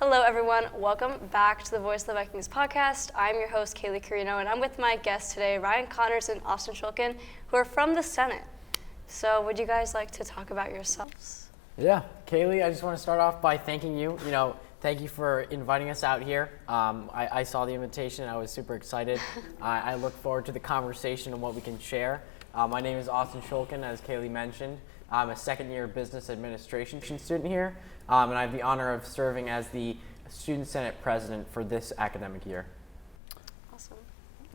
Hello, everyone. Welcome back to the Voice of the Vikings podcast. I'm your host, Kayleigh Carrino, and I'm with my guests today, Ryan Connors and Austin Shulkin, who are from the Senate. So would you guys like to talk about yourselves? Yeah, Kayleigh, I just want to start off by thanking you. Thank you for inviting us out here. I saw the invitation. I was super excited. I look forward to the conversation and what we can share. My name is Austin Shulkin, as Kayleigh mentioned. I'm a second-year business administration student here, and I have the honor of serving as the Student Senate President for this academic year. Awesome.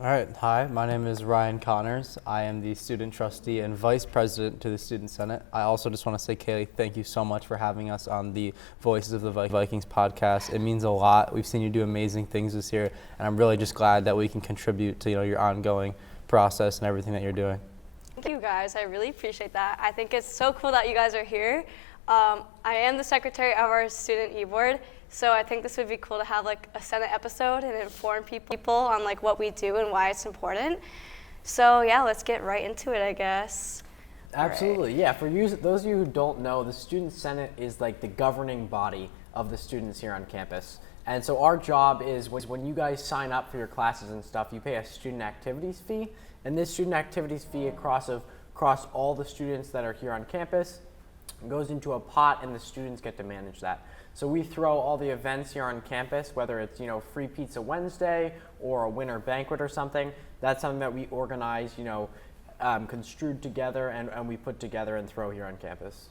All right. Hi, my name is Ryan Connors. I am the Student Trustee and Vice President to the Student Senate. I also just want to say, Kayleigh, thank you so much for having us on the Voices of the Vikings podcast. It means a lot. We've seen you do amazing things this year, and I'm really just glad that we can contribute to your ongoing process and everything that you're doing. Thank you, guys. I really appreciate that. I think it's so cool that you guys are here. I am the secretary of our student e-board, so I think this would be cool to have like a Senate episode and inform people on like what we do and why it's important. So yeah, let's get right into it, I guess. Absolutely, right. Yeah. For you, those of you who don't know, the Student Senate is like the governing body of the students here on campus. And so our job is when you guys sign up for your classes and stuff, you pay a student activities fee. And this student activities fee across all the students that are here on campus goes into a pot, and the students get to manage that. So we throw all the events here on campus, whether it's Free Pizza Wednesday or a winter banquet or something. That's something that we organize, construed together and we put together and throw here on campus.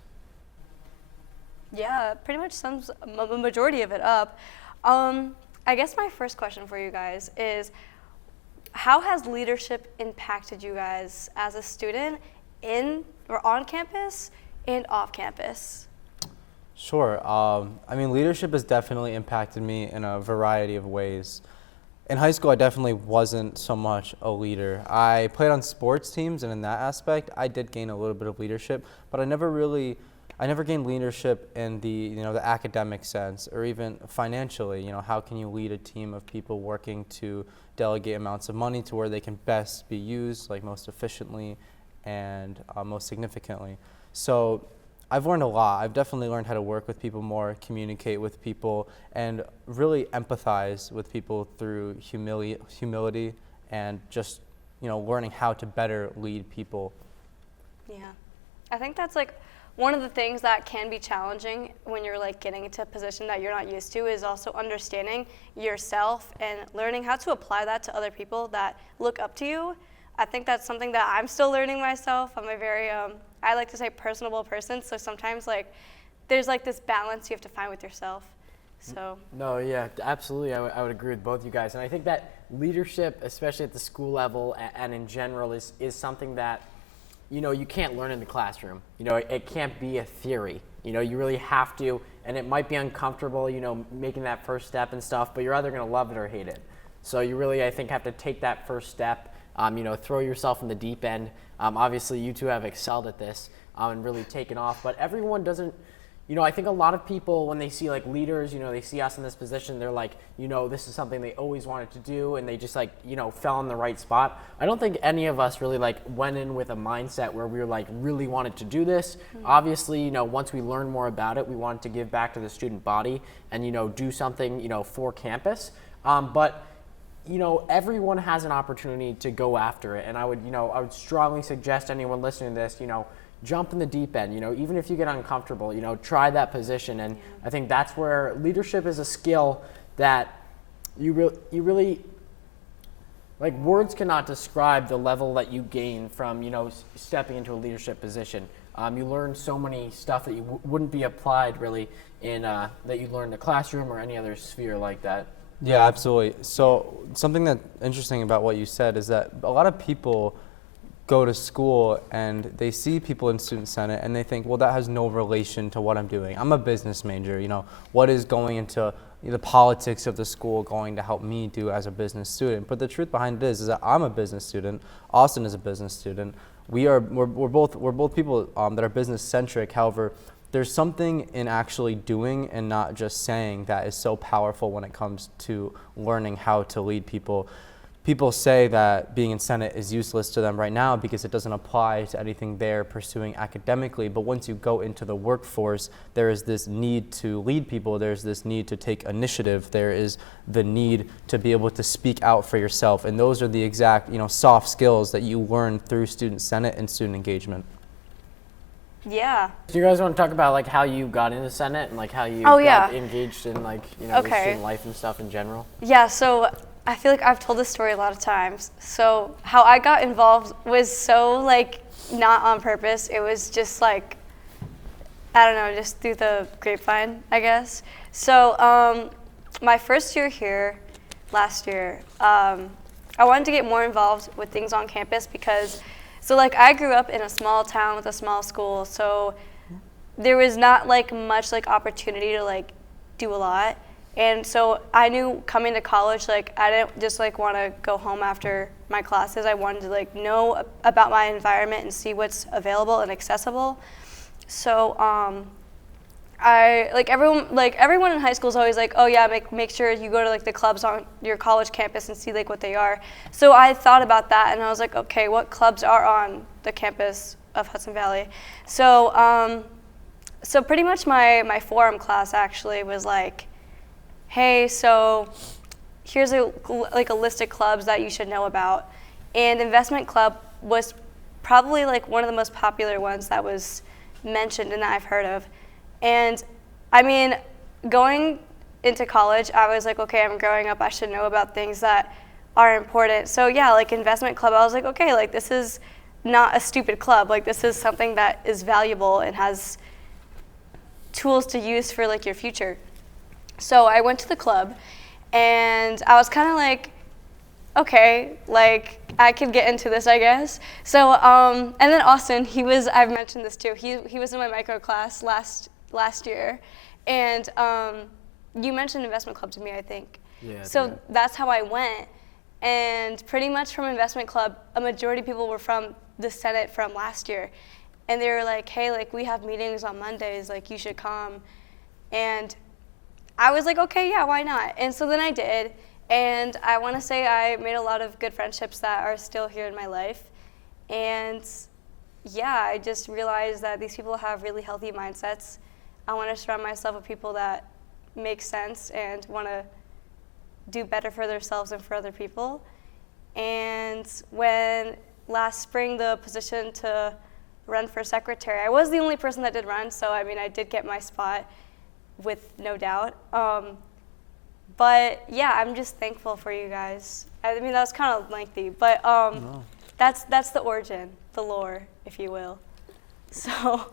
Yeah, pretty much sums the majority of it up. I guess my first question for you guys is, how has leadership impacted you guys as a student in or on campus and off campus? Sure. Leadership has definitely impacted me in a variety of ways. In high school, I definitely wasn't so much a leader. I played on sports teams, and in that aspect, I did gain a little bit of leadership, but I never gained leadership in the the academic sense, or even financially. How can you lead a team of people working to delegate amounts of money to where they can best be used, like most efficiently and most significantly? So I've learned a lot. I've definitely learned how to work with people more, communicate with people, and really empathize with people through humility and just learning how to better lead people. Yeah, I think that's like one of the things that can be challenging when you're like getting into a position that you're not used to, is also understanding yourself and learning how to apply that to other people that look up to you. I think that's something that I'm still learning myself. I'm a very, I like to say, personable person. So sometimes like there's like this balance you have to find with yourself. So. No, yeah, absolutely. I would agree with both you guys. And I think that leadership, especially at the school level and in general, is something that you can't learn in the classroom. It can't be a theory. You really have to, and it might be uncomfortable, making that first step and stuff, but you're either going to love it or hate it. So you really, I think, have to take that first step, throw yourself in the deep end. Obviously, you two have excelled at this and really taken off, but everyone doesn't. I think a lot of people, when they see like leaders, they see us in this position, they're like, this is something they always wanted to do, and they just like, fell in the right spot. I don't think any of us really like went in with a mindset where we were like really wanted to do this. Mm-hmm. Obviously, once we learned more about it, we wanted to give back to the student body and, do something, for campus. But everyone has an opportunity to go after it. And I would strongly suggest anyone listening to this, jump in the deep end, even if you get uncomfortable, try that position. And I think that's where leadership is a skill that you really, like, words cannot describe the level that you gain from, stepping into a leadership position. You learn so many stuff that you wouldn't be applied really in, that you learn in the classroom or any other sphere like that. Yeah, absolutely. So something that's interesting about what you said is that a lot of people go to school and they see people in Student Senate and they think, well, that has no relation to what I'm doing. I'm a business major, what is going into the politics of the school going to help me do as a business student? But the truth behind it is that I'm a business student, Austin is a business student. We're both people that are business centric. However, there's something in actually doing and not just saying that is so powerful when it comes to learning how to lead people. people say that being in Senate is useless to them right now because it doesn't apply to anything they're pursuing academically. But once you go into the workforce, there is this need to lead people. There's this need to take initiative. There is the need to be able to speak out for yourself. And those are the exact, soft skills that you learn through Student Senate and student engagement. Yeah. Do you guys want to talk about like how you got into Senate and like how you Oh, got yeah. engaged in like Okay. student life and stuff in general? Yeah, so I feel like I've told this story a lot of times. So how I got involved was so like not on purpose. It was just like, I don't know, just through the grapevine, I guess. So my first year here, last year, I wanted to get more involved with things on campus because, so like I grew up in a small town with a small school, so there was not like much like opportunity to like do a lot. And so I knew coming to college, like I didn't just like want to go home after my classes. I wanted to like know about my environment and see what's available and accessible. So I like everyone in high school is always like, oh yeah, make sure you go to like the clubs on your college campus and see like what they are. So I thought about that and I was like, okay, what clubs are on the campus of Hudson Valley? So so pretty much my forum class actually was like, hey, so here's a list of clubs that you should know about. And Investment Club was probably like one of the most popular ones that was mentioned and that I've heard of. And I mean, going into college, I was like, okay, I'm growing up, I should know about things that are important. So yeah, like Investment Club, I was like, okay, like this is not a stupid club. Like this is something that is valuable and has tools to use for like your future. So I went to the club and I was kind of like, okay, like I could get into this, I guess. So and then Austin, I've mentioned this too, he was in my micro class last year, and you mentioned Investment Club to me, I think. Yeah. So that's how I went, and pretty much from Investment Club, a majority of people were from the Senate from last year, and they were like, hey, like we have meetings on Mondays, like you should come. And I was like, okay, yeah, why not? And so then I did, and I want to say I made a lot of good friendships that are still here in my life. And yeah, I just realized that these people have really healthy mindsets. I want to surround myself with people that make sense and want to do better for themselves and for other people. And when last spring the position to run for secretary, I was the only person that did run, so I mean I did get my spot with no doubt. But yeah, I'm just thankful for you guys. I mean that was kind of lengthy, but that's the origin, the lore, if you will. So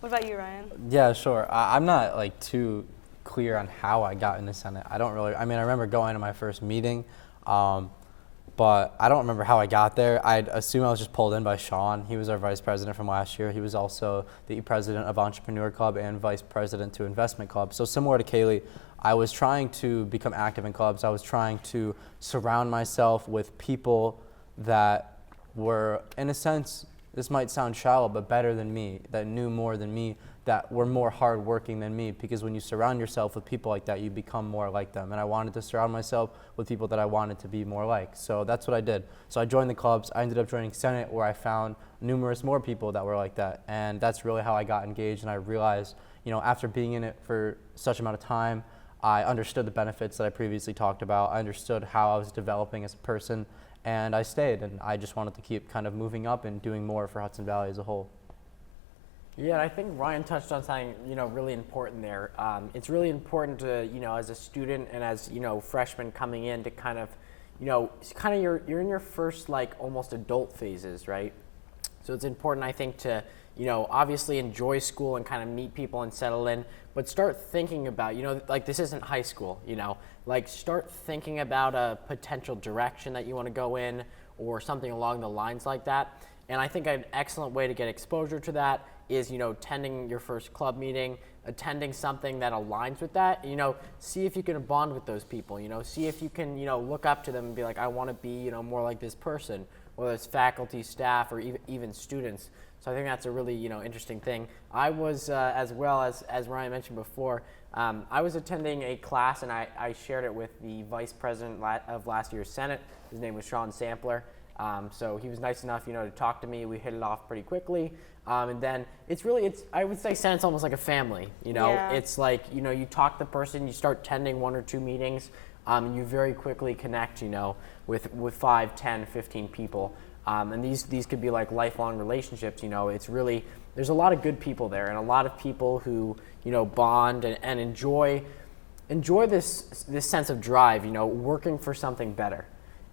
what about you, Ryan? Yeah, sure. I'm not like too clear on how I got into Senate. I remember going to my first meeting, but I don't remember how I got there. I'd assume I was just pulled in by Sean. He was our vice president from last year. He was also the president of Entrepreneur Club and vice president to Investment Club. So similar to Kayleigh, I was trying to become active in clubs. I was trying to surround myself with people that were, in a sense, this might sound shallow, but better than me, that knew more than me, that were more hardworking than me, because when you surround yourself with people like that, you become more like them. And I wanted to surround myself with people that I wanted to be more like. So that's what I did. So I joined the clubs. I ended up joining Senate, where I found numerous more people that were like that. And that's really how I got engaged. And I realized, after being in it for such amount of time, I understood the benefits that I previously talked about. I understood how I was developing as a person, and I stayed. And I just wanted to keep kind of moving up and doing more for Hudson Valley as a whole. Yeah, I think Ryan touched on something, really important there. It's really important to, as a student and as, freshman coming in to kind of, you're in your first like almost adult phases, right? So it's important, I think, to, obviously enjoy school and kind of meet people and settle in, but start thinking about, like this isn't high school, like start thinking about a potential direction that you want to go in or something along the lines like that. And I think an excellent way to get exposure to that is, attending your first club meeting, attending something that aligns with that. See if you can bond with those people. See if you can, look up to them and be like, I want to be, more like this person, whether it's faculty, staff, or even students. So I think that's a really, interesting thing. I was, as well as Ryan mentioned before, I was attending a class, and I shared it with the vice president of last year's Senate. His name was Sean Sampler. So he was nice enough, to talk to me. We hit it off pretty quickly. And then I would say Senate's almost like a family, Yeah. It's like, you talk to the person, you start attending 1 or 2 meetings, and you very quickly connect, with 5, 10, 15 people. And these could be like lifelong relationships, it's really, there's a lot of good people there, and a lot of people who, bond and enjoy this sense of drive, working for something better.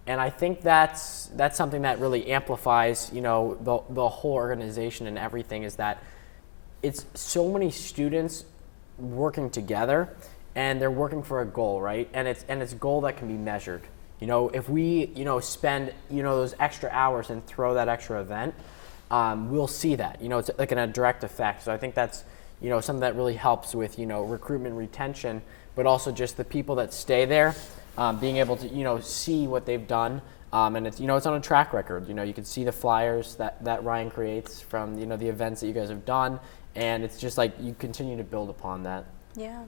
And I think that's something that really amplifies, the whole organization and everything, is that it's so many students working together, and they're working for a goal, right? And it's a goal that can be measured. If we, spend, those extra hours and throw that extra event, we'll see that. It's like a direct effect. So I think that's, something that really helps with, recruitment, retention, but also just the people that stay there. Being able to, see what they've done, and it's, it's on a track record. You can see the flyers that Ryan creates from, the events that you guys have done, and it's just like you continue to build upon that. Yeah.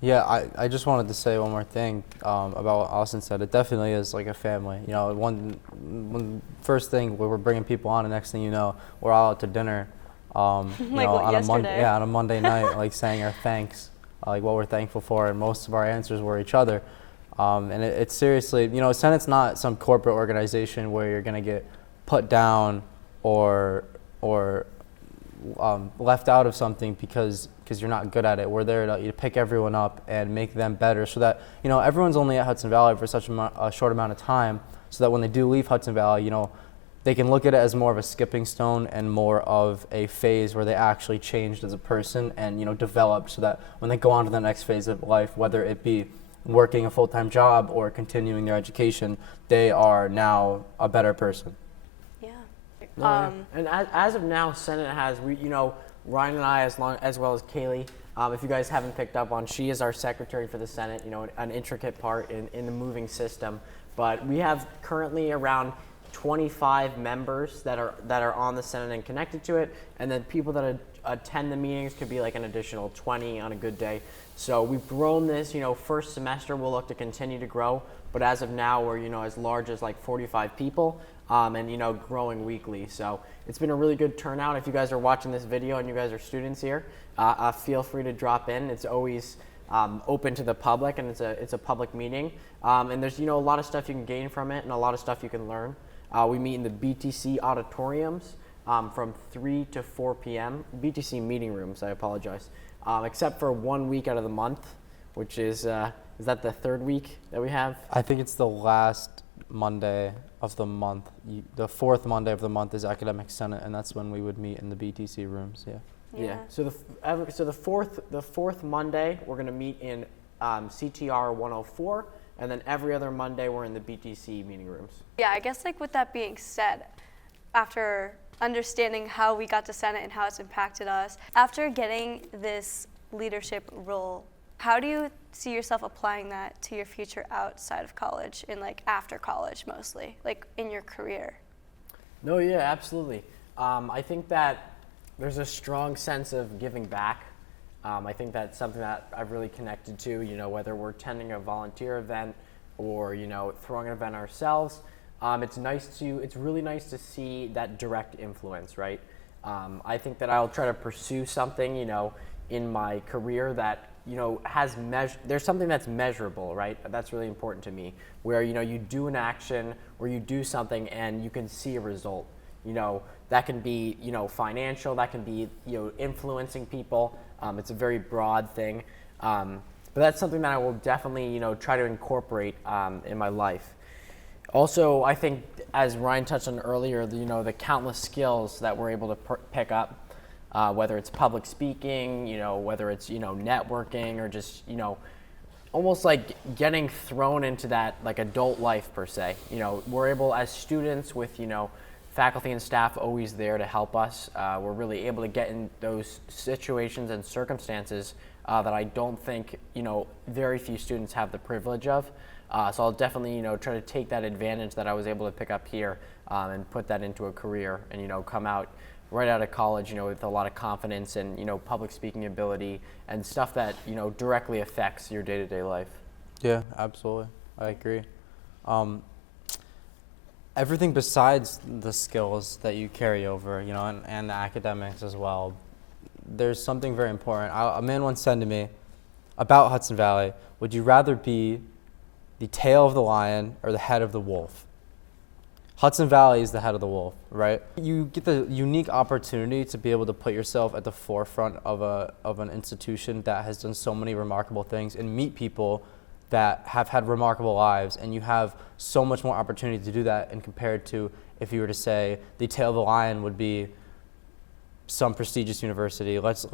Yeah, I just wanted to say one more thing about what Austin said. It definitely is like a family. One first thing we're bringing people on, and next thing you know, we're all out to dinner. Like on yesterday. on a Monday night, like saying our thanks. Like what we're thankful for, and most of our answers were each other. And it's seriously, Senate's not some corporate organization where you're going to get put down or left out of something because you're not good at it. We're there to pick everyone up and make them better, so that everyone's only at Hudson Valley for such a short amount of time, so that when they do leave Hudson Valley, they can look at it as more of a skipping stone and more of a phase where they actually changed as a person and developed, so that when they go on to the next phase of life, whether it be working a full-time job or continuing their education, they are now a better person. Yeah. And as of now, Senate has, Ryan and I, as well as Kayleigh, if you guys haven't picked up on, she is our secretary for the Senate, an intricate part in the moving system. But we have currently around 25 members that are on the Senate and connected to it, and then people that attend the meetings could be like an additional 20 on a good day. So we've grown this, first semester we'll look to continue to grow, but as of now we're, as large as like 45 people, and growing weekly. So it's been a really good turnout. If you guys are watching this video and you guys are students here, feel free to drop in. It's always open to the public, and it's a public meeting, and there's a lot of stuff you can gain from it and a lot of stuff you can learn. We meet in the BTC auditoriums from 3 to 4 p.m. BTC meeting rooms, I apologize. Except for 1 week out of the month, which is that the third week that we have? I think it's the last Monday of the month. The fourth Monday of the month is Academic Senate, and that's when we would meet in the BTC rooms, Yeah. So the fourth Monday, we're going to meet in CTR 104. And then every other Monday, we're in the BTC meeting rooms. Yeah, I guess with that being said, after understanding how we got to Senate and how it's impacted us, after getting this leadership role, how do you see yourself applying that to your future outside of college and after college mostly, in your career? No, yeah, absolutely. I think that there's a strong sense of giving back. I think that's something that I've really connected to, whether we're attending a volunteer event or, throwing an event ourselves. It's really nice to see that direct influence, right? I think that I'll try to pursue something, in my career that, there's something that's measurable, right? That's really important to me, where, you do an action, where you do something and you can see a result. That can be, financial, that can be, influencing people. It's a very broad thing. But that's something that I will definitely, try to incorporate in my life. Also, I think, as Ryan touched on earlier, the countless skills that we're able to pick up, whether it's public speaking, whether it's, networking, or just, almost like getting thrown into that adult life per se. We're able, as students with, faculty and staff always there to help us. We're really able to get in those situations and circumstances that I don't think, very few students have the privilege of. So I'll definitely, try to take that advantage that I was able to pick up here and put that into a career and, come out right out of college, with a lot of confidence and, public speaking ability and stuff that, directly affects your day-to-day life. Yeah, absolutely. I agree. Everything besides the skills that you carry over, and the academics as well, there's something very important. A man once said to me about Hudson Valley, would you rather be the tail of the lion or the head of the wolf? Hudson Valley is the head of the wolf, right? You get the unique opportunity to be able to put yourself at the forefront of an institution that has done so many remarkable things and meet people that have had remarkable lives, and you have so much more opportunity to do that and compared to if you were to say the tail of the lion would be some prestigious university. Let's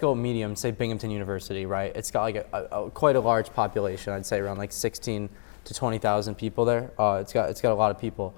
go medium, say Binghamton University, right? It's got like quite a large population. I'd say around like 16 to 20,000 people there. It's got a lot of people.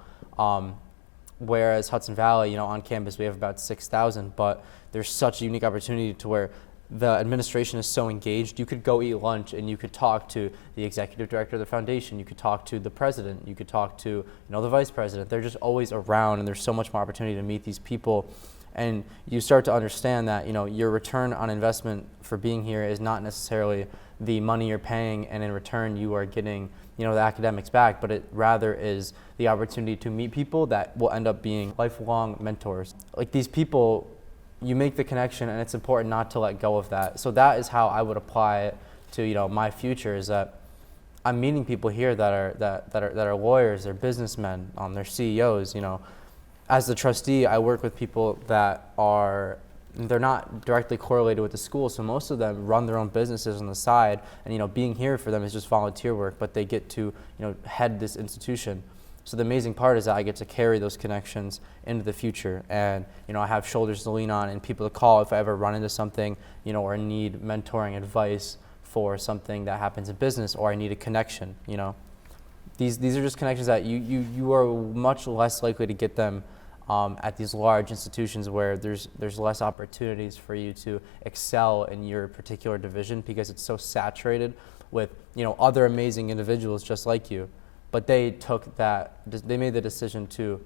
Whereas Hudson Valley, on campus we have about 6,000, but there's such a unique opportunity to where the administration is so engaged. You could go eat lunch and you could talk to the executive director of the foundation. You could talk to the president. You could talk to the vice president. They're just always around, and there's so much more opportunity to meet these people. And you start to understand that your return on investment for being here is not necessarily the money you're paying, and in return you are getting the academics back, but it rather is the opportunity to meet people that will end up being lifelong mentors. Like these people, you make the connection, and it's important not to let go of that. So that is how I would apply it to my future, is that I'm meeting people here that are lawyers, they're businessmen, they're CEOs. As the trustee, I work with people that they're not directly correlated with the school, so most of them run their own businesses on the side, and being here for them is just volunteer work, but they get to head this institution. So the amazing part is that I get to carry those connections into the future, and I have shoulders to lean on and people to call if I ever run into something, or need mentoring advice for something that happens in business, or I need a connection. These are just connections that you are much less likely to get them at these large institutions where there's less opportunities for you to excel in your particular division because it's so saturated with other amazing individuals just like you. But they made the decision to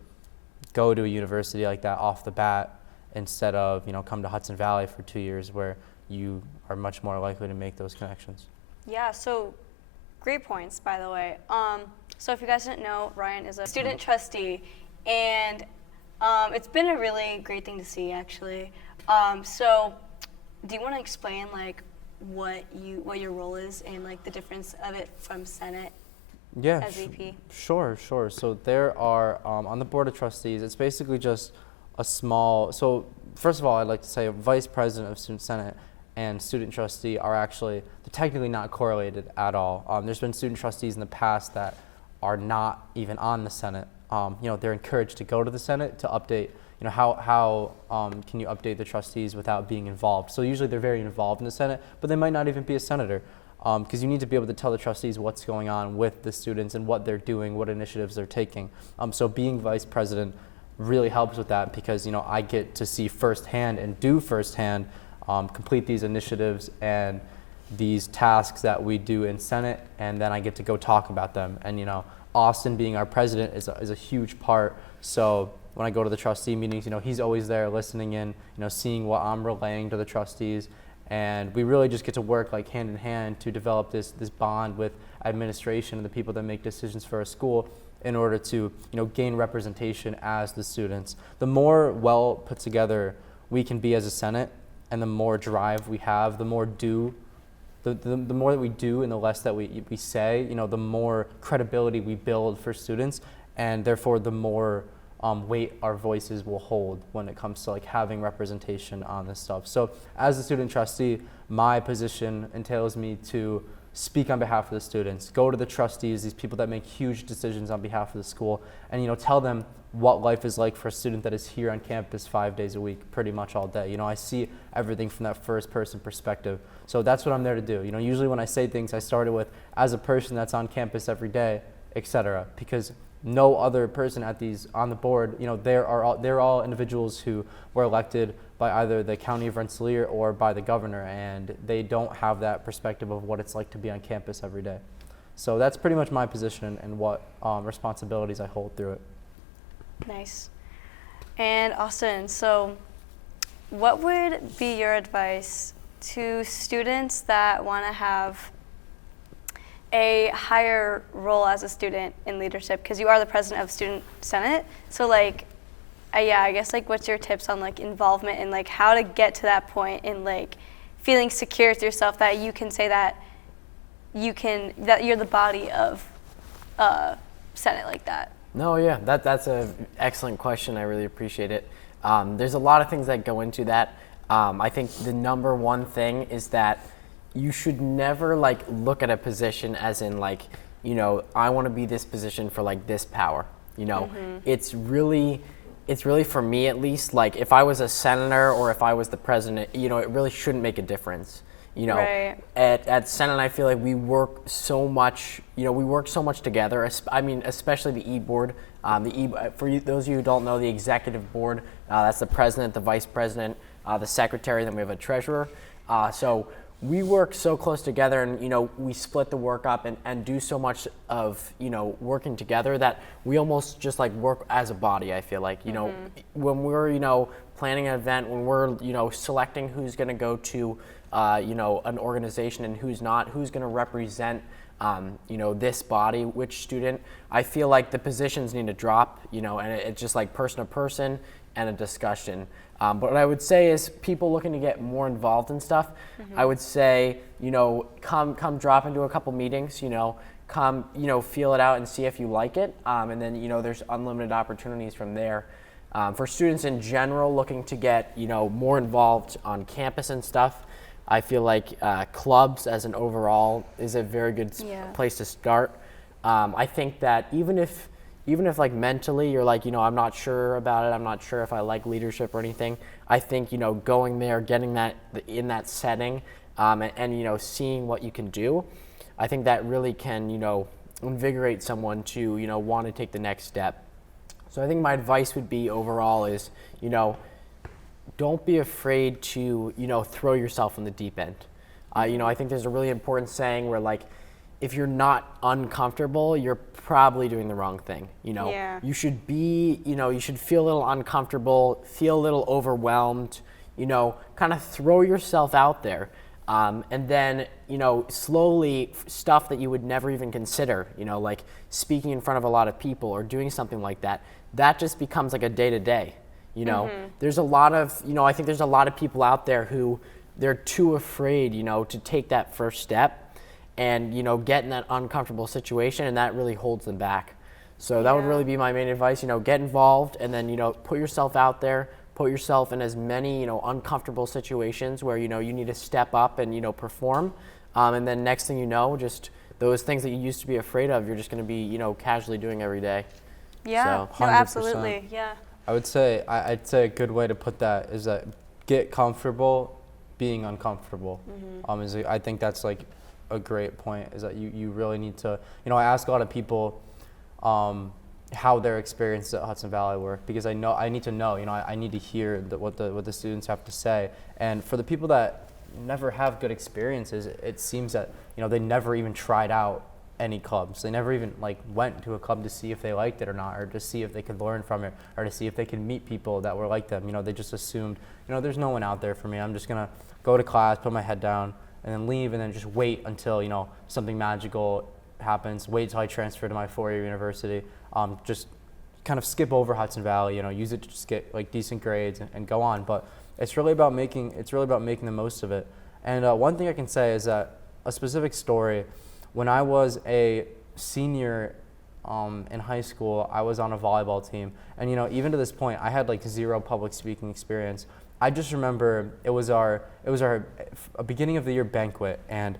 go to a university like that off the bat instead of come to Hudson Valley for 2 years, where you are much more likely to make those connections. Yeah, so great points, by the way. So if you guys didn't know, Ryan is a student trustee, and it's been a really great thing to see, actually. So do you want to explain what your role is and the difference of it from Senate? Yeah, as VP? Sure. So there are, on the Board of Trustees, it's basically just so first of all, I'd like to say Vice President of Student Senate and Student Trustee are they're technically not correlated at all. There's been student trustees in the past that are not even on the Senate. They're encouraged to go to the Senate to update, how can you update the trustees without being involved? So usually they're very involved in the Senate, but they might not even be a senator. Because you need to be able to tell the trustees what's going on with the students and what they're doing, what initiatives they're taking. So being vice president really helps with that because, I get to see firsthand and do firsthand complete these initiatives and these tasks that we do in Senate, and then I get to go talk about them. And, Austin being our president is a huge part. So when I go to the trustee meetings, he's always there listening in, seeing what I'm relaying to the trustees. And we really just get to work hand in hand to develop this bond with administration and the people that make decisions for a school in order to gain representation as the students. The more well put together we can be as a Senate, and the more drive we have, the more the more that we do and the less that we say, the more credibility we build for students, and therefore the more weight our voices will hold when it comes to having representation on this stuff. So as a student trustee, my position entails me to speak on behalf of the students, go to the trustees, these people that make huge decisions on behalf of the school, and tell them what life is like for a student that is here on campus 5 days a week, pretty much all day. I see everything from that first person perspective. So that's what I'm there to do. Usually when I say things, I start it with as a person that's on campus every day, etc. Because no other person on the board, they're all individuals who were elected by either the County of Rensselaer or by the governor, and they don't have that perspective of what it's like to be on campus every day. So that's pretty much my position and what responsibilities I hold through it. Nice. And Austin, so what would be your advice to students that want to have a higher role as a student in leadership? Because you are the president of Student Senate. So like, yeah, I guess like what's your tips on like involvement and like how to get to that point in like feeling secure with yourself that you can say that that you're the body of Senate like that? No, yeah, that's an excellent question. I really appreciate it. There's a lot of things that go into that. I think the number one thing is that you should never like look at a position as in like, you know, I want to be this position for like this power. You know, it's really for me at least, like if I was a senator or if I was the president, you know, it really shouldn't make a difference. You know, Right. at Senate, I feel like we work so much. You know, we work so much together. I mean, especially the e-board. For you, those of you who don't know, the executive board. That's the president, the vice president, the secretary. Then we have a treasurer. So we work so close together, and you know, we split the work up and do so much of working together that we almost just like work as a body. I feel like when we're planning an event, when we're selecting who's going to go to an organization and who's not, who's going to represent this body, which student. I feel like the positions need to drop, and it's just like person to person and a discussion. But what I would say is people looking to get more involved in stuff, I would say, come drop into a couple meetings, come, feel it out and see if you like it. And then, there's unlimited opportunities from there. For students in general looking to get, more involved on campus and stuff, I feel like clubs as an overall is a very good place to start. I think that even if like mentally you're like, I'm not sure about it, I'm not sure if I like leadership or anything, I think, going there, getting that in that setting and seeing what you can do, I think that really can, invigorate someone to, want to take the next step. So I think my advice would be overall is, don't be afraid to, throw yourself in the deep end. I think there's a really important saying where like, if you're not uncomfortable, you're probably doing the wrong thing. You should be, you should feel a little uncomfortable, feel a little overwhelmed, kind of throw yourself out there. And then, slowly stuff that you would never even consider, like speaking in front of a lot of people or doing something like that, that just becomes like a day-to-day. There's a lot of, I think there's a lot of people out there who they're too afraid, to take that first step and, get in that uncomfortable situation, and that really holds them back. So that would really be my main advice, get involved and then, put yourself out there, put yourself in as many, uncomfortable situations where, you need to step up and, perform. And then next thing you know, just those things that you used to be afraid of, you're just going to be, casually doing every day. Yeah, So, no, 100%. absolutely, yeah. I'd say a good way to put that is that get comfortable being uncomfortable. I think that's like a great point, is that you really need to, I ask a lot of people how their experiences at Hudson Valley work, because I need to know, I need to hear what the students have to say. And for the people that never have good experiences, it seems that, they never even tried out any clubs. They never even like went to a club to see if they liked it or not, or to see if they could learn from it, or to see if they could meet people that were like them. They just assumed, there's no one out there for me. I'm just gonna go to class, put my head down, and then leave, and then just wait until something magical happens. Wait till I transfer to my four-year university. Just kind of skip over Hudson Valley. Use it to just get like decent grades and go on. But it's really about making the most of it. And one thing I can say is that a specific story. When I was a senior in high school, I was on a volleyball team, and even to this point, I had like zero public speaking experience. I just remember it was our a beginning of the year banquet, and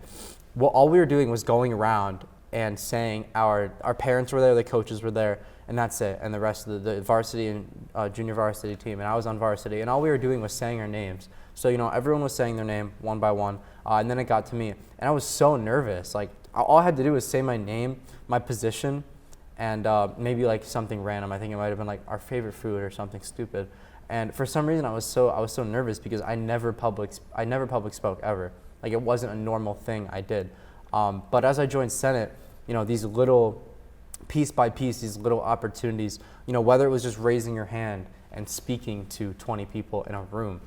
all we were doing was going around and saying our parents were there, the coaches were there, and that's it. And the rest of the varsity and junior varsity team, and I was on varsity, and all we were doing was saying our names. So everyone was saying their name one by one, and then it got to me, and I was so nervous. Like all I had to do was say my name, my position, and maybe like something random. I think it might have been like our favorite food or something stupid. And for some reason, I was so nervous because I never public spoke ever. Like it wasn't a normal thing I did. But as I joined Senate, these little piece by piece, these little opportunities, whether it was just raising your hand and speaking to 20 people in a room,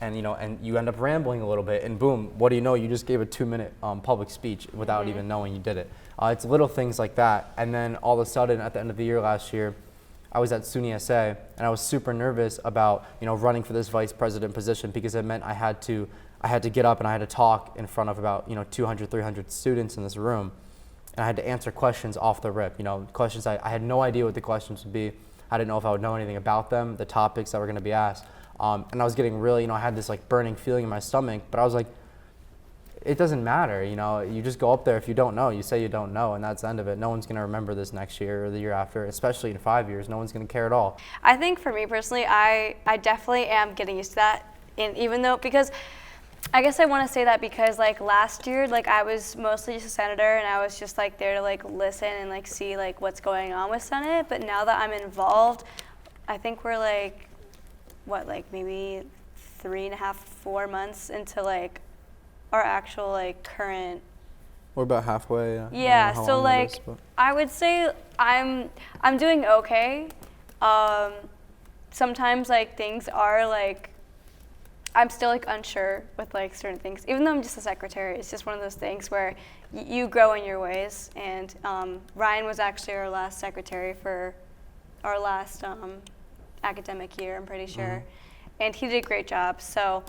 and you end up rambling a little bit, and boom, what do you know? You just gave a 2-minute public speech without even knowing you did it. It's little things like that. And then all of a sudden, at the end of the year last year, I was at SUNY SA, and I was super nervous about running for this vice president position, because it meant I had to get up and I had to talk in front of about 200, 300 students in this room, and I had to answer questions off the rip. Questions I had no idea what the questions would be. I didn't know if I would know anything about them, the topics that were going to be asked, and I was getting really, I had this like burning feeling in my stomach, but I was like, it doesn't matter, you just go up there. If you don't know, you say you don't know, and that's the end of it. No one's going to remember this next year or the year after, especially in 5 years. No one's going to care at all. I think for me personally, I definitely am getting used to that, and even though, because I guess I want to say that because like last year, like I was mostly just a senator, and I was just like there to like listen and like see like what's going on with Senate. But now that I'm involved, I think we're like, maybe 3.5, 4 months into like our actual like current. We're about halfway. Yeah. I don't know how So long like that is, but I would say I'm doing okay. Sometimes like things are like, I'm still like unsure with like certain things, even though I'm just a secretary. It's just one of those things where you grow in your ways. And Ryan was actually our last secretary for our last academic year, I'm pretty sure, and he did a great job. So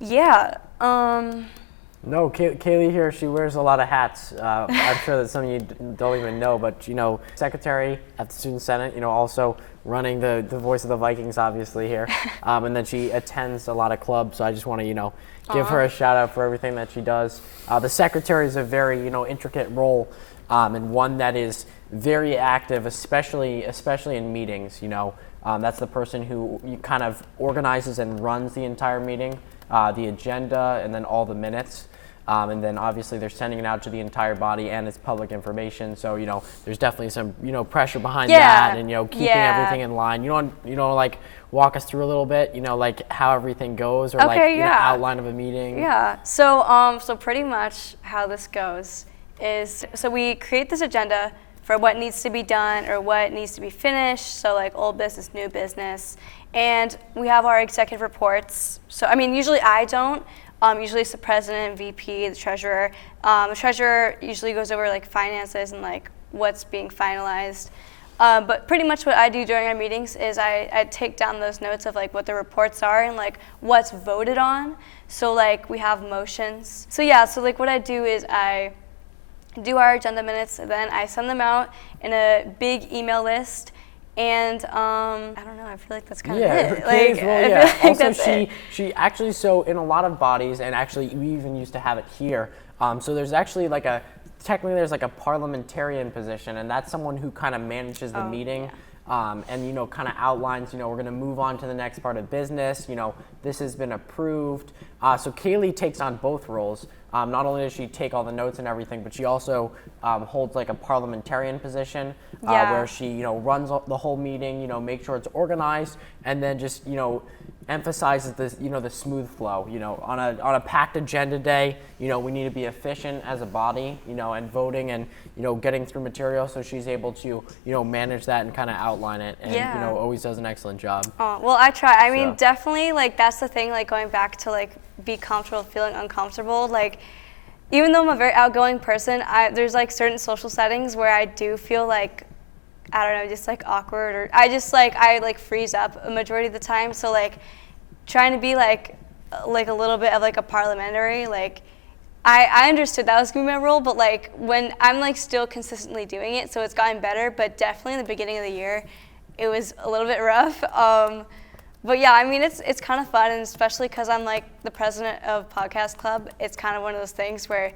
yeah. No, Kayleigh here, she wears a lot of hats. I'm sure that some of you don't even know, but secretary at the Student Senate, also running the voice of the Vikings, obviously, here. And then she attends a lot of clubs, so I just want to, give her a shout out for everything that she does. The secretary is a very, intricate role, and one that is very active, especially in meetings. That's the person who kind of organizes and runs the entire meeting. The agenda, and then all the minutes. And then obviously they're sending it out to the entire body, and it's public information. So, there's definitely some, pressure behind that, and, keeping everything in line. Like walk us through a little bit, like how everything goes, or outline of a meeting. Yeah. So, so pretty much how this goes is, so we create this agenda for what needs to be done or what needs to be finished. So like old business, new business. And we have our executive reports. So, usually I don't. Usually it's the president, VP, the treasurer. The treasurer usually goes over like finances and like what's being finalized. But pretty much what I do during our meetings is I take down those notes of like what the reports are and like what's voted on. So like we have motions. So yeah, so like what I do is I do our agenda minutes, and then I send them out in a big email list. And I don't know, I feel like that's kind of it. Also, she actually, so in a lot of bodies, and actually we even used to have it here, so there's actually technically there's like a parliamentarian position, and that's someone who kind of manages the meeting. Yeah. And kind of outlines, we're going to move on to the next part of business, this has been approved. So Kayleigh takes on both roles. Not only does she take all the notes and everything, but she also holds like a parliamentarian position, where she, runs the whole meeting, makes sure it's organized, and then just, emphasizes this, the smooth flow. On a packed agenda day, we need to be efficient as a body, and voting and, getting through material. So she's able to, manage that and kind of outline it, and always does an excellent job. Oh, well, I try. I mean, definitely, like that's the thing. Like going back to like be comfortable feeling uncomfortable. Like even though I'm a very outgoing person, there's like certain social settings where I do feel like, I don't know, just like awkward, or I freeze up a majority of the time. So like trying to be like a little bit of like a parliamentary, like I understood that was gonna be my role, but like when I'm like still consistently doing it, so it's gotten better, but definitely in the beginning of the year, it was a little bit rough. But yeah, it's kind of fun, and especially because I'm like the president of Podcast Club, it's kind of one of those things where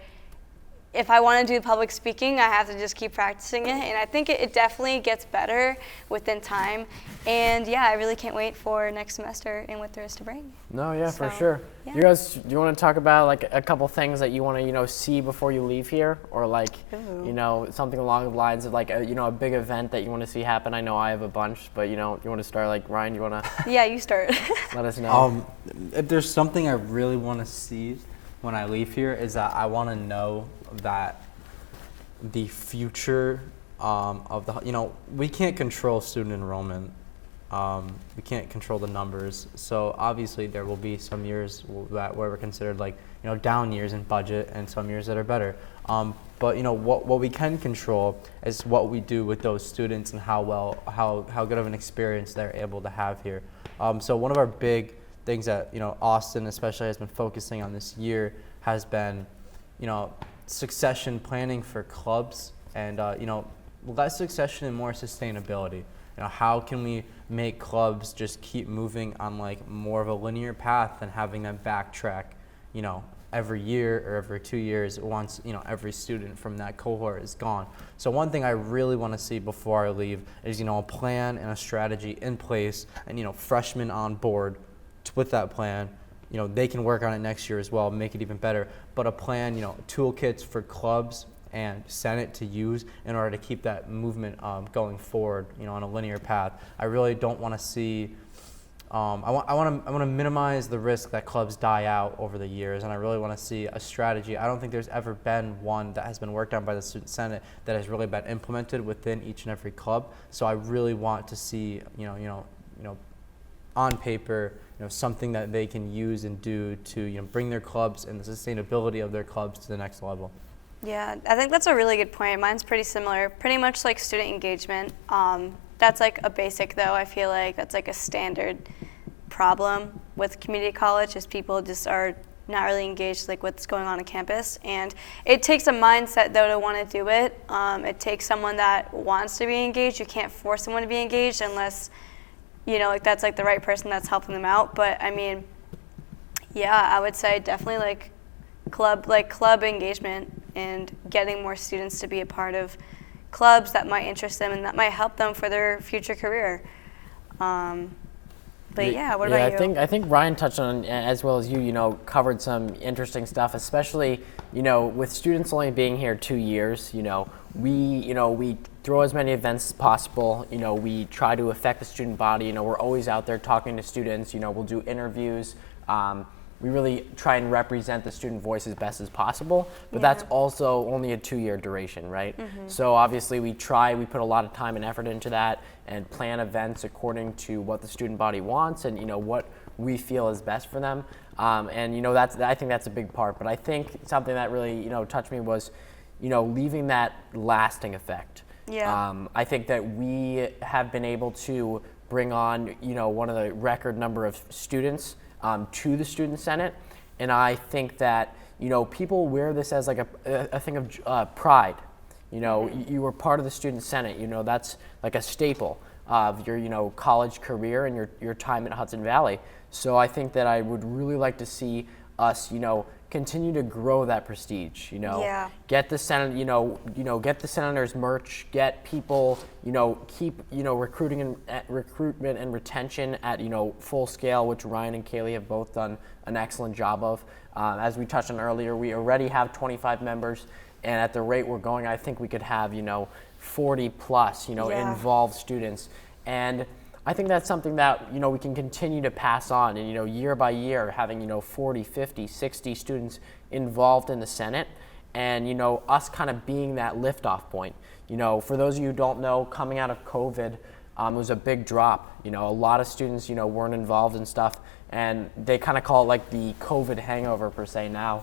if I want to do public speaking, I have to just keep practicing it, and I think it definitely gets better within time. And yeah, I really can't wait for next semester and what there is to bring. No, yeah, for sure. Yeah. You guys, do you want to talk about like a couple things that you want to, see before you leave here, or like, something along the lines of like a big event that you want to see happen? I know I have a bunch, but you want to start, like Ryan, you want to? Yeah, you start. Let us know. If there's something I really want to see when I leave here, is that I want to know that the future of the, we can't control student enrollment. We can't control the numbers. So obviously there will be some years where we're considered like, down years in budget and some years that are better. But what we can control is what we do with those students and how good of an experience they're able to have here. So one of our big things that, Austin especially has been focusing on this year has been, succession planning for clubs and, less succession and more sustainability. How can we make clubs just keep moving on like more of a linear path than having them backtrack, every year or every 2 years once, every student from that cohort is gone. So one thing I really want to see before I leave is, a plan and a strategy in place and, freshmen on board with that plan. They can work on it next year as well, make it even better. But a plan, toolkits for clubs and Senate to use in order to keep that movement going forward, on a linear path. I really don't want to see. I want to minimize the risk that clubs die out over the years, and I really want to see a strategy. I don't think there's ever been one that has been worked on by the Student Senate that has really been implemented within each and every club. So I really want to see, on paper, something that they can use and do to, bring their clubs and the sustainability of their clubs to the next level. Yeah, I think that's a really good point. Mine's pretty similar, pretty much like student engagement. That's like a basic though. I feel like that's like a standard problem with community college is people just are not really engaged like what's going on campus. And it takes a mindset though to want to do it. It takes someone that wants to be engaged. You can't force someone to be engaged unless, like that's like the right person that's helping them out. But I mean, yeah, I would say definitely like club engagement and getting more students to be a part of clubs that might interest them and that might help them for their future career. But yeah, what about you? I think Ryan touched on, as well as you, covered some interesting stuff, especially, with students only being here 2 years, we throw as many events as possible, we try to affect the student body, we're always out there talking to students, we'll do interviews, we really try and represent the student voice as best as possible, but that's also only a 2-year duration, right? Mm-hmm. So obviously we put a lot of time and effort into that and plan events according to what the student body wants and, what we feel is best for them. And, I think that's a big part, but I think something that really, touched me was, leaving that lasting effect. Yeah. I think that we have been able to bring on, one of the record number of students to the Student Senate, and I think that people wear this as like a thing of pride. You were part of the Student Senate. That's like a staple of your college career and your time at Hudson Valley. So I think that I would really like to see us continue to grow that prestige. Get the Senate, get the senators merch, get people, keep recruitment and retention at full scale, which Ryan and Kayleigh have both done an excellent job of. As we touched on earlier, we already have 25 members, and at the rate we're going, I think we could have 40 plus involved students, and I think that's something that we can continue to pass on, and year by year having 40, 50, 60 students involved in the Senate, and us kind of being that liftoff point. For those of you who don't know, coming out of COVID, it was a big drop. A lot of students weren't involved in stuff, and they kind of call it like the COVID hangover per se now.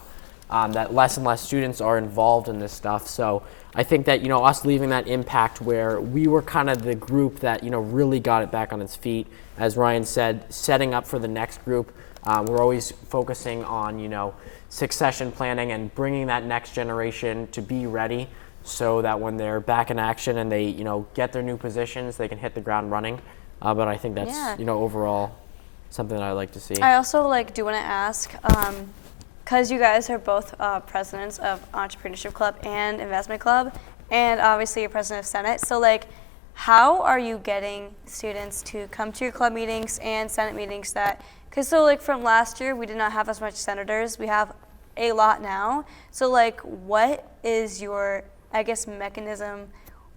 That less and less students are involved in this stuff. So I think that, us leaving that impact where we were kind of the group that, really got it back on its feet. As Ryan said, setting up for the next group. We're always focusing on, succession planning and bringing that next generation to be ready so that when they're back in action and they, get their new positions, they can hit the ground running. But I think that's, overall something that I like to see. I also do want to ask, because you guys are both presidents of Entrepreneurship Club and Investment Club, and obviously you're president of Senate. So how are you getting students to come to your club meetings and Senate meetings from last year, we did not have as much senators. We have a lot now. So what is your, mechanism?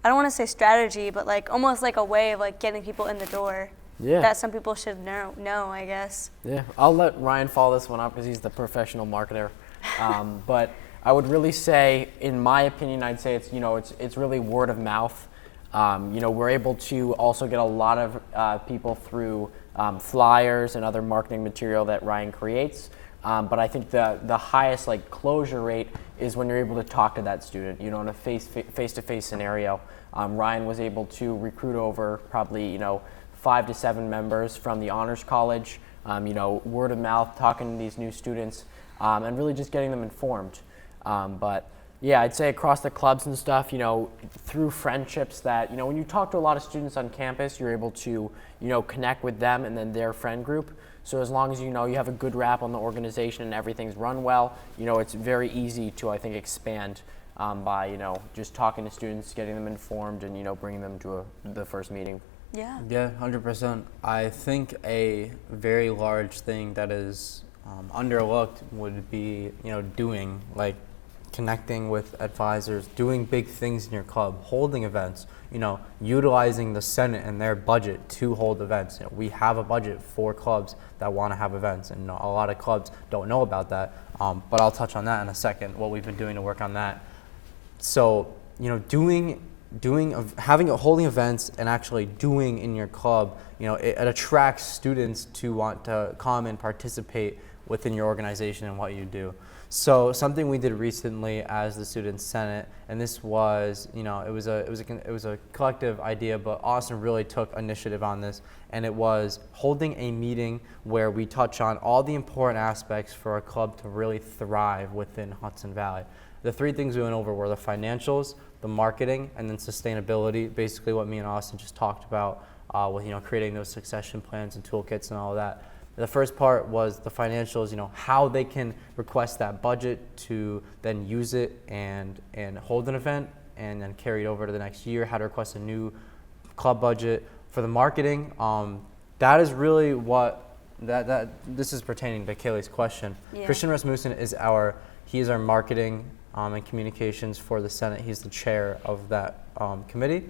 I don't want to say strategy, but almost like a way of getting people in the door. Yeah. That some people should know, I guess. Yeah, I'll let Ryan follow this one up because he's the professional marketer. But I would really say, in my opinion, I'd say it's really word of mouth. We're able to also get a lot of people through flyers and other marketing material that Ryan creates. But I think the highest closure rate is when you're able to talk to that student, in a face-to-face scenario. Ryan was able to recruit over probably 5 to 7 members from the Honors College. Word of mouth, talking to these new students, and really just getting them informed. But yeah, I'd say across the clubs and stuff, through friendships that, when you talk to a lot of students on campus, you're able to, connect with them and then their friend group. So as long as you have a good rap on the organization and everything's run well, it's very easy to, I think, expand by, just talking to students, getting them informed, and, bringing them to the first meeting. Yeah. Yeah, 100%. I think a very large thing that is underlooked would be, doing, connecting with advisors, doing big things in your club, holding events, utilizing the Senate and their budget to hold events. We have a budget for clubs that want to have events, and a lot of clubs don't know about that, but I'll touch on that in a second, what we've been doing to work on that. So, holding events and actually doing in your club, it attracts students to want to come and participate within your organization and what you do. So something we did recently as the Student Senate, and this was, it was a collective idea, but Austin really took initiative on this, and it was holding a meeting where we touch on all the important aspects for a club to really thrive within Hudson Valley. The 3 things we went over were the financials, the marketing, and then sustainability, basically what me and Austin just talked about with creating those succession plans and toolkits and all of that. The first part was the financials, how they can request that budget to then use it and hold an event and then carry it over to the next year, how to request a new club budget. For the marketing, that is really what this is pertaining to Kayleigh's question. Yeah. Christian Rasmussen is our marketing and communications for the Senate. He's the chair of that committee.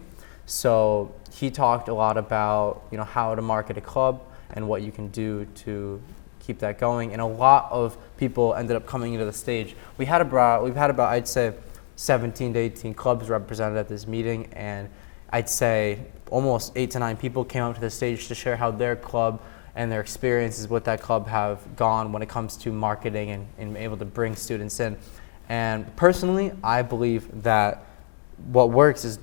So he talked a lot about how to market a club and what you can do to keep that going. And a lot of people ended up coming into the stage. We've had about I'd say 17 to 18 clubs represented at this meeting, and I'd say almost 8 to 9 people came up to the stage to share how their club and their experiences with that club have gone when it comes to marketing and able to bring students in. And personally, I believe that what works is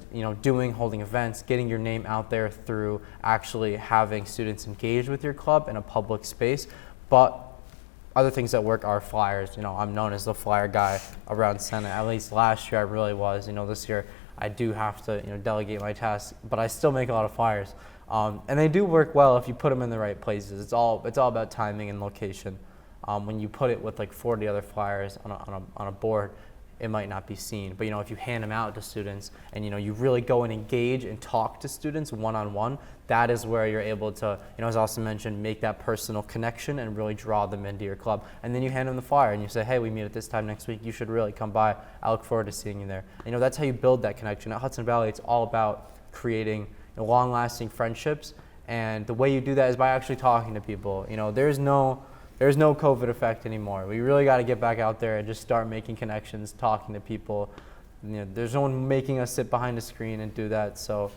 holding events, getting your name out there through actually having students engage with your club in a public space. But other things that work are flyers. I'm known as the flyer guy around Senate. At least last year I really was. This year I do have to delegate my tasks, but I still make a lot of flyers. And they do work well if you put them in the right places. It's all about timing and location. When you put it with 40 other flyers on a board, it might not be seen. But if you hand them out to students and you really go and engage and talk to students one-on-one, that is where you're able to, as Austin mentioned, make that personal connection and really draw them into your club. And then you hand them the flyer and you say, hey, we meet at this time next week. You should really come by. I look forward to seeing you there. That's how you build that connection. At Hudson Valley, it's all about creating long-lasting friendships. And the way you do that is by actually talking to people. There's no COVID effect anymore. We really got to get back out there and just start making connections, talking to people. There's no one making us sit behind a screen and do that. So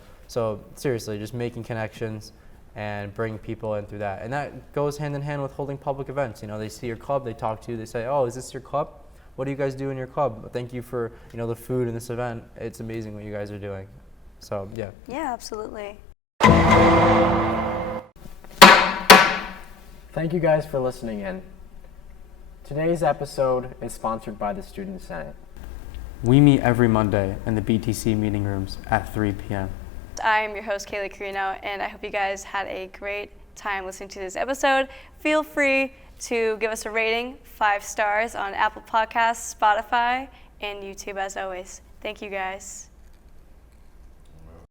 seriously, just making connections and bring people in through that. And that goes hand in hand with holding public events. They see your club, they talk to you, they say, oh, is this your club? What do you guys do in your club? Thank you for the food in this event. It's amazing what you guys are doing. So yeah. Yeah, absolutely. Thank you guys for listening in. Today's episode is sponsored by the Student Senate. We meet every Monday in the BTC meeting rooms at 3 p.m. I am your host, Kayleigh Carrino, and I hope you guys had a great time listening to this episode. Feel free to give us a rating, 5 stars on Apple Podcasts, Spotify, and YouTube as always. Thank you guys.